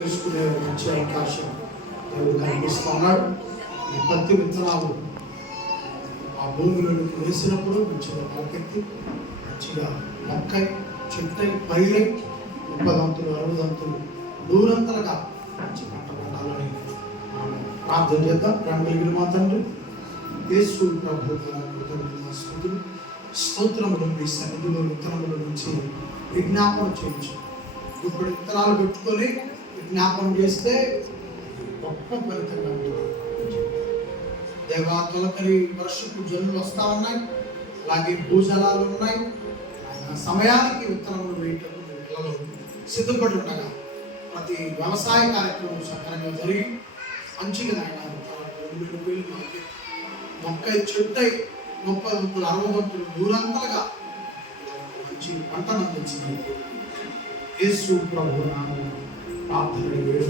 తెలుసుకునే మంచి అవకాశం దేవుడు కనిపిస్తూ ఉన్నాడు. ఈ పత్తి విత్తనాలు ఆ భూమిలోకి వేసినప్పుడు మంచిగా మొలకెత్తి మంచిగా మొక్కై చెట్టై పైరై 30 దంతులు 60 దంతులు 100 అంతలుగా మంచి పంట పండాలని మనం ప్రార్థన చేద్దాం. ప్రేమ మా తండ్రి యేసు ప్రభు స్తోత్రములు మీ సన్నిధిలో విత్తనముల నుంచి విజ్ఞాపన చేయించు. ఇప్పుడు విత్తనాలు పెట్టుకొని విజ్ఞాపనం చేస్తే గొప్ప ఫలితంగా ఉంటుంది. దేవా తొలకరి వర్షపు జల్లులు వస్తూ ఉన్నాయి, అలాగే భూజలాలు ఉన్నాయి. ఆయన సమయానికి విత్తనములు వేయటం పిల్లలు సిద్ధపడి ఉండగా ప్రతి వ్యవసాయ కార్యక్రమం సక్రమంగా జరిగి మంచిగా ఆయన మొక్క చెట్టై 30 దంతులు 60 దంతులు 100 అంతలుగా మంచి పంటను అందించింది. యేసు ప్రభు నామమున ప్రార్థన వేడుకుంటున్నాను.